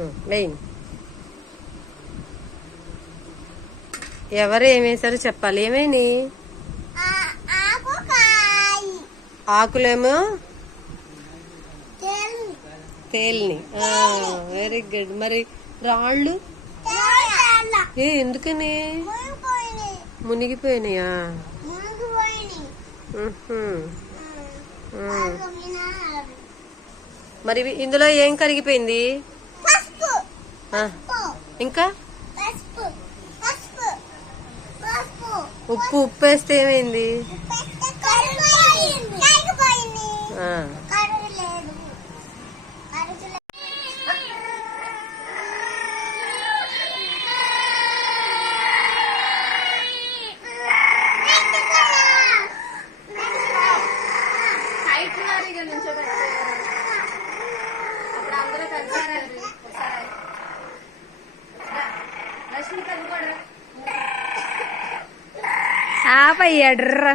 వేయండి ఎవరు ఏమేసారో చెప్పాలి. ఏమేని ఆకులేమో? తేలిని. వెరీ గుడ్ మరి రాళ్ళు? ఏ ఎందుకని? మునిగిపోయినాయా. మరి ఇందులో ఏం కరిగిపోయింది? ఇంకా? ఉప్పు ఉప్పు వేస్తే ఏమైంది నుంచి ఆపయ్యాడ్రా.